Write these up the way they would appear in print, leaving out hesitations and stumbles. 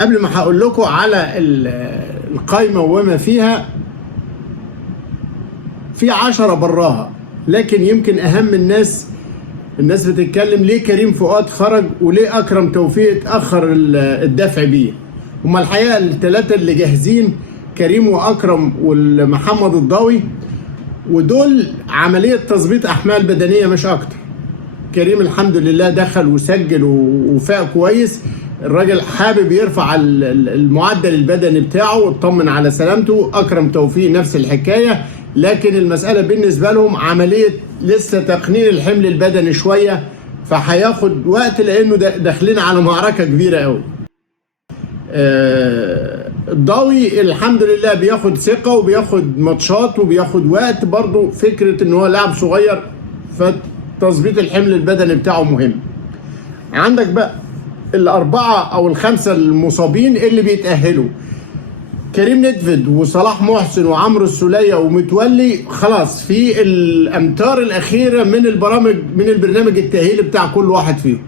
قبل ما هقول لكم على القايمة وما فيها، في 10 براها، لكن يمكن أهم الناس بتتكلم ليه كريم فؤاد خرج وليه أكرم توفيق اتأخر الدفع بيه. هما الحقيقة الثلاثة اللي جاهزين كريم وأكرم والمحمد الضاوي، ودول عملية تظبيط أحمال بدنية مش أكتر. كريم الحمد لله دخل وسجل وفاق كويس، الراجل حابب يرفع المعدل البدني بتاعه واطمن على سلامته. أكرم توفيق نفس الحكاية، لكن المسألة بالنسبة لهم عملية لسه تقنين الحمل البدني شوية، فهياخد وقت لأنه داخلين على معركة كبيرة قوي. الضاوي الحمد لله بياخد ثقة وبياخد ماتشات وبياخد وقت، برضو فكرة ان هو لاعب صغير فتظبيط الحمل البدني بتاعه مهم. عندك بقى الأربعة أو الخمسة المصابين اللي بيتأهلوا: كريم ندفد وصلاح محسن وعمرو السولية ومتولي، خلاص في الأمتار الأخيرة من البرنامج التأهيلي بتاع كل واحد فيهم.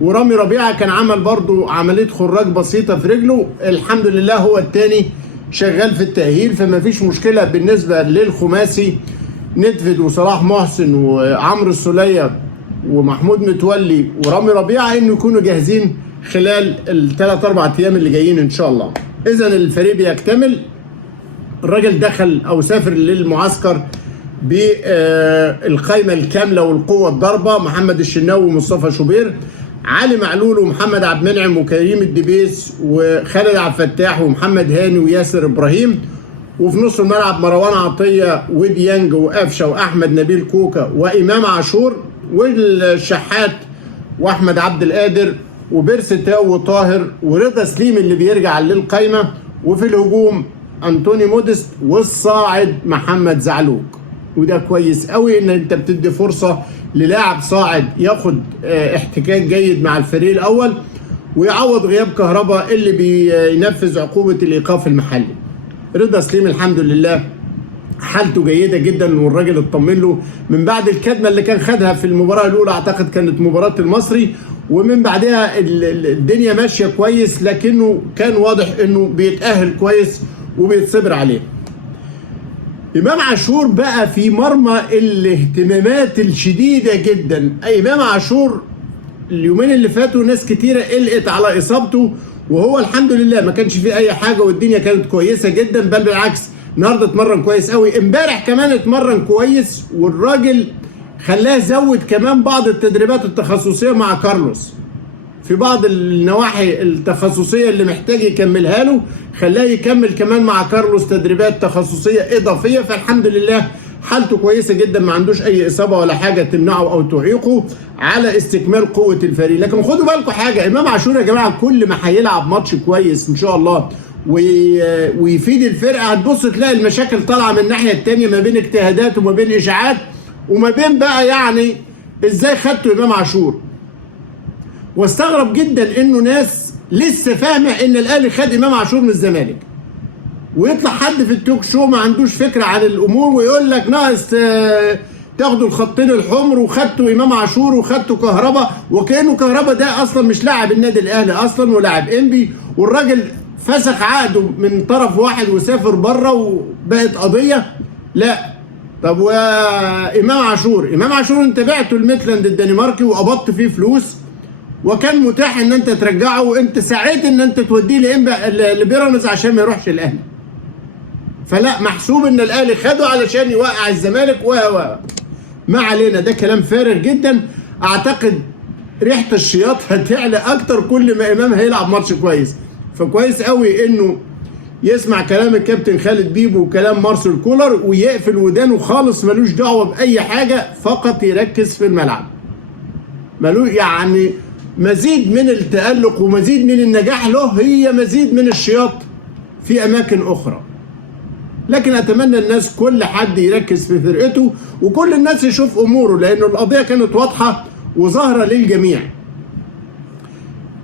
ورامي ربيعة كان عمل برضو عملية خراج بسيطة في رجله، الحمد لله هو التاني شغال في التأهيل، فما فيش مشكلة بالنسبة للخماسي ندفد وصلاح محسن وعمرو السولية ومحمود متولي ورامي ربيعة انه يكونوا جاهزين خلال ال3-4 ايام اللي جايين ان شاء الله. اذا الفريق بيكتمل. الراجل دخل او سافر للمعسكر بالقائمة الكاملة والقوة الضربة: محمد الشناوي ومصطفى شوبير، علي معلول ومحمد عبد المنعم وكريم الدبيس وخالد عبد الفتاح ومحمد هاني وياسر ابراهيم، وفي نص الملعب مروان عطية وديانج وقفشه واحمد نبيل كوكا وامام عاشور، والشحات واحمد عبد القادر وبيرسي تاو وطاهر ورضا سليم اللي بيرجع للقايمة، وفي الهجوم انطوني مودست والصاعد محمد زعلوك. وده كويس قوي ان انت بتدي فرصة للاعب صاعد ياخد احتكاك جيد مع الفريق الاول ويعوض غياب كهربا اللي بينفذ عقوبة الايقاف المحلي. رضا سليم الحمد لله حالته جيدة جدا، والراجل اطمن له من بعد الكدمة اللي كان خدها في المباراة الاولى، اعتقد كانت مباراة المصري، ومن بعدها الدنيا ماشية كويس، لكنه كان واضح انه بيتأهل كويس وبيتصبر عليه. امام عاشور بقى في مرمى الاهتمامات الشديدة جدا. امام عاشور اليومين اللي فاتوا ناس كتيرة قلقت على اصابته، وهو الحمد لله ما كانش فيه اي حاجة والدنيا كانت كويسة جدا، بل بالعكس النهارده اتمرن كويس قوي، امبارح كمان اتمرن كويس، والراجل خلاه يزود كمان بعض التدريبات التخصصية مع كارلوس في بعض النواحي التخصصية اللي محتاج يكملها له، خلاه يكمل كمان مع كارلوس تدريبات تخصصية إضافية. فالحمد لله حالته كويسة جدا، ما عندوش أي إصابة ولا حاجة تمنعه أو تعيقه على استكمال قوة الفريق. لكن خدوا بالكم حاجة، إمام عاشور يا جماعة كل ما هيلعب ماتش كويس إن شاء الله ويفيد الفرقة، هتبص تلاقي المشاكل طالعة من الناحية التانية، ما بين اجتهادات وما بين إشاعات وما بين بقى يعني إزاي خدتوا إمام عاشور. واستغرب جدا انه ناس لسه فاهمه ان الاهلي خد امام عاشور من الزمالك، ويطلع حد في التوك شو ما عندوش فكره عن الامور ويقول لك ناقص تاخدوا الخطين الحمر وخدتوا امام عاشور وخدتوا كهربا، وكانه كهربا ده اصلا مش لاعب النادي الاهلي اصلا ولاعب انبي، والراجل فسخ عقده من طرف واحد وسافر بره وبقت قضيه. لا طب وامام عاشور، امام عاشور انت بعته الميتلاند الدنماركي وقبضت فيه فلوس، وكان متاح ان انت ترجعه، وانت سعيت ان انت توديه لبيراميدز عشان ما يروحش الاهلي. فلا، محسوب ان الاهلي خده علشان يوقع الزمالك ما علينا، ده كلام فارغ جدا. اعتقد ريحه الشياط هتعلى اكتر كل ما امام هيلعب ماتش كويس. فكويس قوي انه يسمع كلام الكابتن خالد بيبو وكلام مارسيل كولر ويقفل ودانه خالص، ملوش دعوه باي حاجه، فقط يركز في الملعب. ملوش يعني مزيد من التألق ومزيد من النجاح له، هي مزيد من الشياط في أماكن أخرى. لكن أتمنى الناس كل حد يركز في فرقته وكل الناس يشوف أموره، لأنه القضية كانت واضحة وظاهرة للجميع.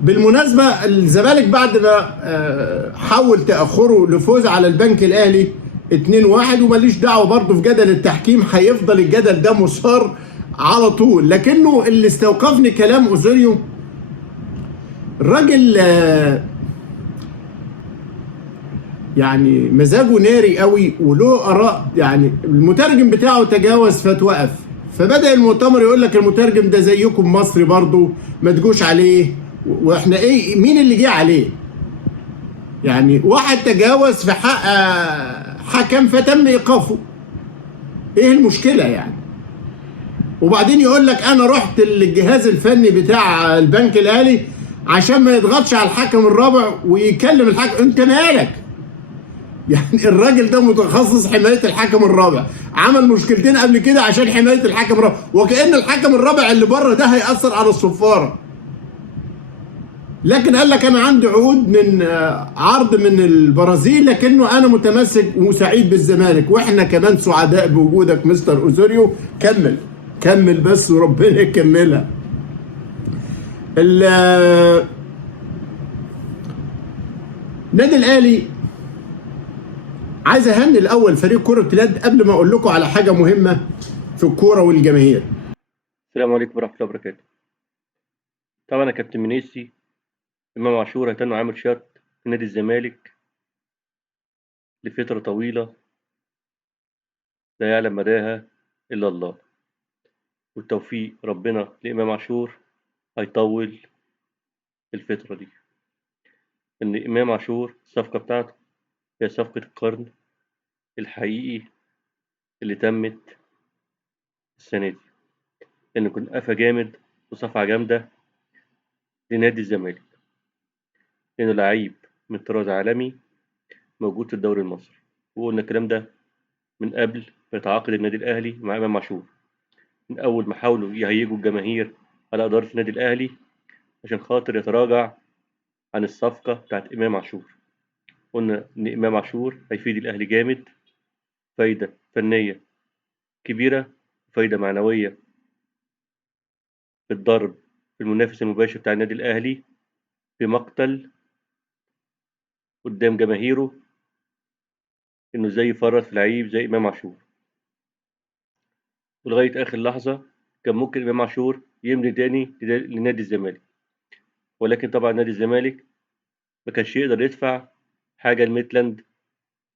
بالمناسبة الزمالك بعد ما حول تأخره لفوز على البنك الأهلي 2-1، وماليش دعوة برضه في جدل التحكيم، هيفضل الجدل ده مثار على طول. لكنه اللي استوقفني كلام أوزوريو، الراجل يعني مزاجه ناري قوي وله اراء، يعني المترجم بتاعه تجاوز فتوقف، فبدأ المؤتمر يقول لك المترجم ده زيكم مصري برضه ما تجوش عليه، واحنا ايه مين اللي جه عليه؟ يعني واحد تجاوز في حق حكم فتم ايقافه، ايه المشكله يعني؟ وبعدين يقول لك انا رحت للجهاز الفني بتاع البنك الاهلي عشان ما يضغطش على الحكم الرابع ويكلم الحكم. انت مالك؟ يعني الراجل ده متخصص حمايه الحكم الرابع، عمل مشكلتين قبل كده عشان حمايه الحكم الرابع، وكأن الحكم الرابع اللي بره ده هيأثر على الصفاره. لكن قال لك انا عندي عقود من عرض من البرازيل، لكنه انا متمسك وسعيد بالزمالك، واحنا كمان سعداء بوجودك مستر اوزوريو. كمل كمل بس وربنا يكملها. النادي الاهلي عايز اهني الاول فريق كره اليد قبل ما اقول لكم على حاجه مهمه في الكوره والجماهير. السلام عليكم ورحمة الله وبركاته. طبعا يا كابتن منيسي، إمام عاشور هيتم عامل شرط في نادي الزمالك لفترة طويلة لا يعلم مداها إلا الله، والتوفيق ربنا لإمام عاشور هيطول الفترة دي. إن إمام عاشور الصفقة بتاعته هي صفقة القرن الحقيقي اللي تمت السنة دي، لأن كنت قفا جامد وصفعة جامدة لنادي الزمالك، لأنه لعيب من طراز عالمي موجود في الدوري المصري. وقلنا الكلام ده من قبل ما يتعاقد النادي الأهلي مع إمام عاشور، من أول ما حاولوا يهيجوا الجماهير على إدارة النادي الأهلي عشان خاطر يتراجع عن الصفقة بتاعت إمام عاشور. قلنا إن إمام عاشور هيفيد الأهلي جامد، فايدة فنية كبيرة وفايدة معنوية في الضرب في المنافس المباشر بتاع النادي الأهلي في مقتل قدام جماهيره، إنه إزاي يفرط في لعيب زي إمام عاشور. ولغاية آخر لحظة كان ممكن إمام عاشور يمضي تاني لنادي الزمالك، ولكن طبعا نادي الزمالك ما كانش يقدر يدفع حاجة لميتلاند،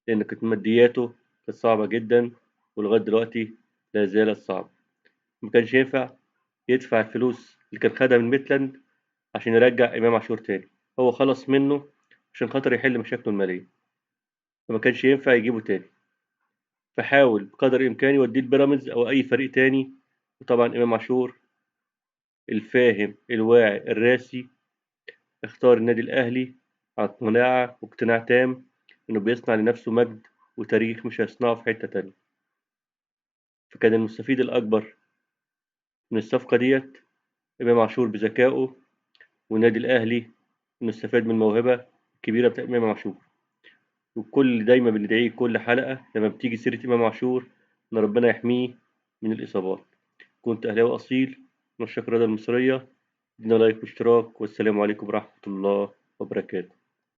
لأن كانت مادياته كانت صعبة جدا ولغاية دلوقتي لا زالت صعبة. ما كانش ينفع يدفع الفلوس اللي كان خدها من ميتلاند عشان يرجع إمام عاشور تاني، هو خلص منه عشان خاطر يحل مشاكله المالية، فما كانش ينفع يجيبه تاني، فحاول بقدر الإمكان يوديه البيراميدز أو أي فريق تاني. وطبعا إمام عاشور الفاهم الواعي الراسي اختار النادي الأهلي عن قناعة واقتناع تام إنه بيصنع لنفسه مجد وتاريخ مش هيصنعه في حتة تانية. فكان المستفيد الأكبر من الصفقة ديت إمام عاشور بذكائه، والنادي الأهلي إنه استفاد من الموهبة الكبيرة بتاع إمام عاشور. والكل دايما بندعيه كل حلقة لما بتيجي سيرة إمام عاشور إن ربنا يحميه من الإصابات. كنت أهلاوي أصيل من عشاق الرياضة المصرية، ادينا لايك واشتراك، والسلام عليكم ورحمة الله وبركاته.